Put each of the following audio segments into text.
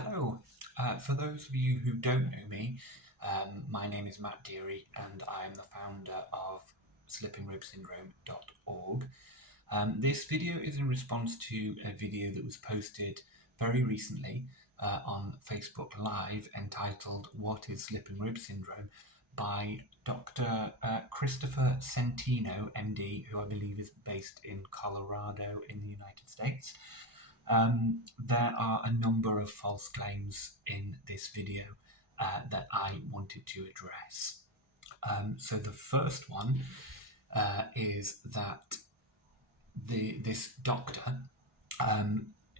Hello. For those of you who don't know me, my name is Matt Deary and I am the founder of slippingribsyndrome.org. This video is in response to a video that was posted very recently on Facebook Live entitled "What is Slipping Rib Syndrome?" by Dr. Christopher Centeno, MD, who I believe is based in Colorado in the United States. There are a number of false claims in this video that I wanted to address. So the first one is that this doctor,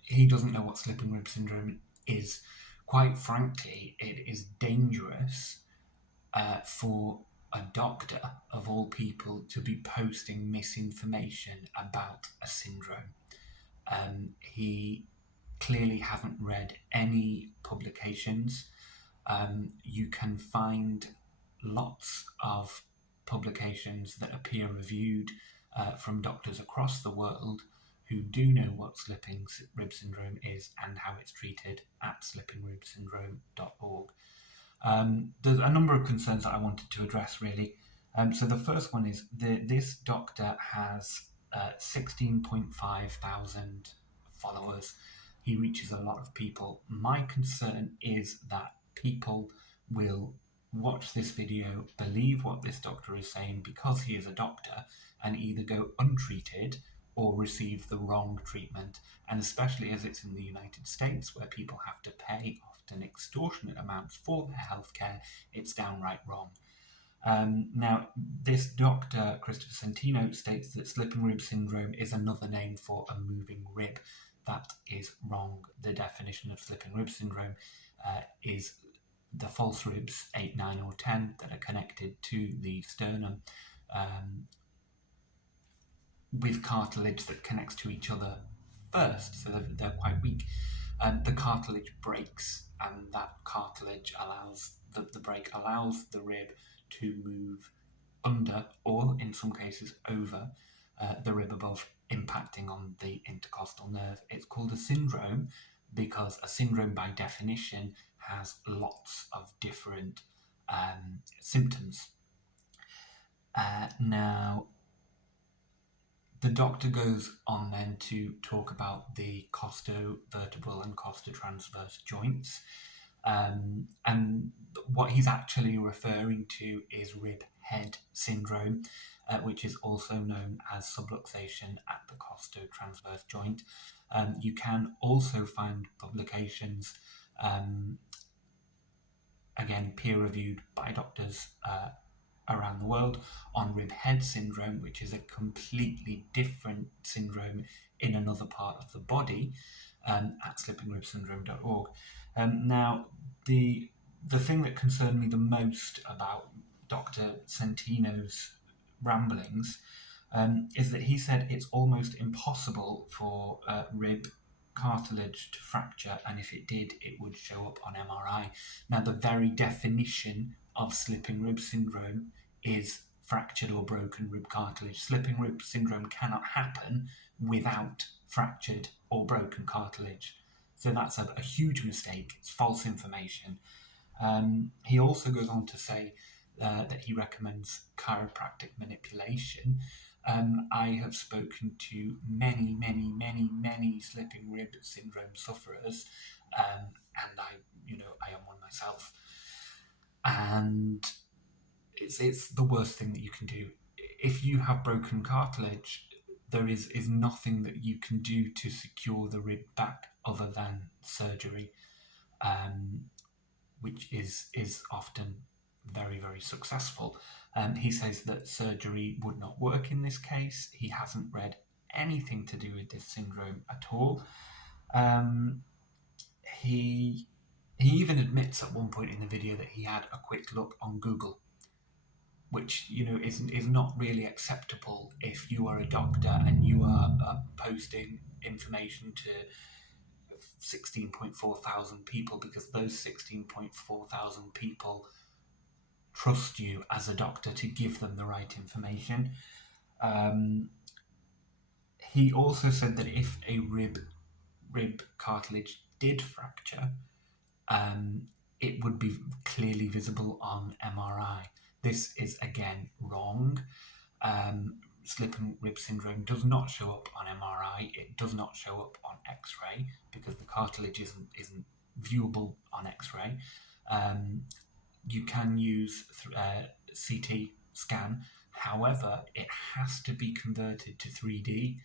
he doesn't know what slipping rib syndrome is. Quite frankly, it is dangerous for a doctor, of all people, to be posting misinformation about a syndrome. He clearly haven't read any publications. You can find lots of publications that are peer-reviewed from doctors across the world who do know what slipping rib syndrome is and how it's treated at slippingribsyndrome.org. There's a number of concerns that I wanted to address, really. So the first one is this doctor has 16.5 thousand followers. He reaches a lot of people. My concern is that people will watch this video, believe what this doctor is saying because he is a doctor, and either go untreated or receive the wrong treatment. And especially as it's in the United States, where people have to pay often extortionate amounts for their healthcare, it's downright wrong. Now, this doctor, Christopher Centeno, states that slipping rib syndrome is another name for a moving rib. That is wrong. The definition of slipping rib syndrome is the false ribs 8, 9 or 10 that are connected to the sternum with cartilage that connects to each other first, so they're quite weak. The cartilage breaks, and that cartilage allows the break allows the rib to move under, or in some cases over, the rib above, impacting on the intercostal nerve. It's called a syndrome because a syndrome, by definition, has lots of different symptoms. Now, the doctor goes on then to talk about the costovertebral and costotransverse joints. And what he's actually referring to is rib head syndrome, which is also known as subluxation at the costotransverse joint. You can also find publications, again peer-reviewed by doctors around the world, on rib head syndrome, which is a completely different syndrome in another part of the body, at slippingribsyndrome.org. Now, the thing that concerned me the most about Dr. Centeno's ramblings is that he said it's almost impossible for rib cartilage to fracture, and if it did, it would show up on MRI. Now, the very definition of slipping rib syndrome is fractured or broken rib cartilage. Slipping rib syndrome cannot happen without fractured or broken cartilage. So that's a huge mistake. It's false information. He also goes on to say that he recommends chiropractic manipulation. I have spoken to many slipping rib syndrome sufferers, and I am one myself. And it's the worst thing that you can do. If you have broken cartilage, there is nothing that you can do to secure the rib back other than surgery, which is often very successful. He says that surgery would not work in this case. He hasn't read anything to do with this syndrome at all. He even admits at one point in the video that he had a quick look on Google, which is not really acceptable if you are a doctor and you are posting information to 16.4 thousand people, because those 16.4 thousand people trust you as a doctor to give them the right information. He also said that if a rib cartilage did fracture, it would be clearly visible on MRI. This is again wrong. Slip and rib syndrome does not show up on MRI. It does not show up on X-ray because the cartilage isn't viewable on X-ray. You can use CT scan. However, it has to be converted to 3D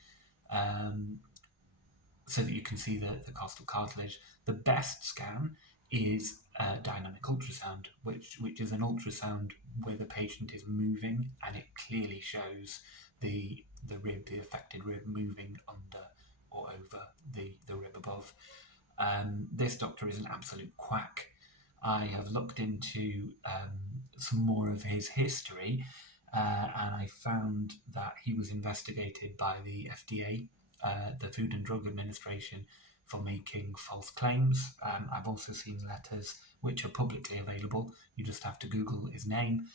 so that you can see the costal cartilage. The best scan is dynamic ultrasound, which is an ultrasound where the patient is moving and it clearly shows the rib, the affected rib, moving under or over the rib above. This doctor is an absolute quack. I have looked into some more of his history and I found that he was investigated by the FDA, the Food and Drug Administration, for making false claims. I've also seen letters which are publicly available. You just have to Google his name,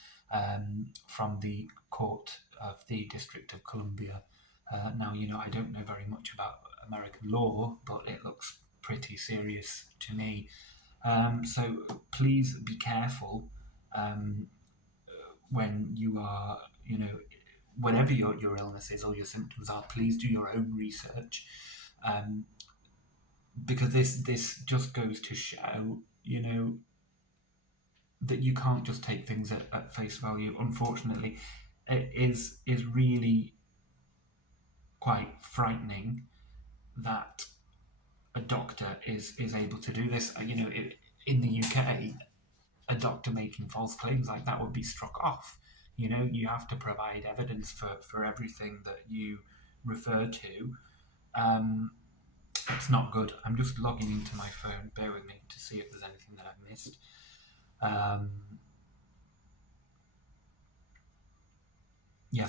from the court of the District of Columbia. Now, I don't know very much about American law, but it looks pretty serious to me. So please be careful when you are, whatever your illness is or your symptoms are, please do your own research, because this just goes to show, that you can't just take things at face value. Unfortunately, it is really quite frightening that a doctor is able to do this. In the UK, a doctor making false claims like that would be struck off. You have to provide evidence for everything that you refer to. It's not good. I'm just logging into my phone. Bear with me to see if there's anything that I've missed.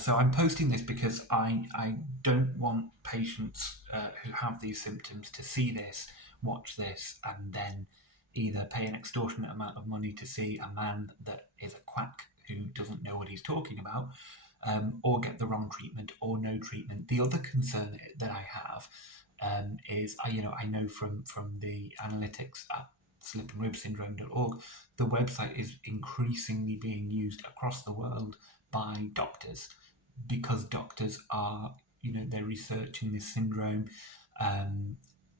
So I'm posting this because I don't want patients who have these symptoms to see this, watch this, and then either pay an extortionate amount of money to see a man that is a quack who doesn't know what he's talking about, or get the wrong treatment or no treatment. The other concern that I have is, I know from the analytics at slipandribsyndrome.org, the website is increasingly being used across the world by doctors, because doctors are, they're researching this syndrome.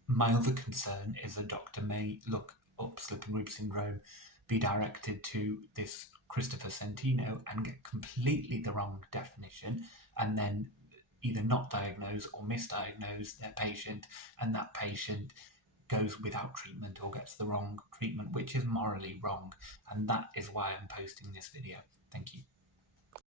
My other concern is a doctor may look up slip and rib syndrome, be directed to this Christopher Centeno and get completely the wrong definition, and then either not diagnose or misdiagnose their patient, and that patient goes without treatment or gets the wrong treatment, which is morally wrong. And that is why I'm posting this video. Thank you.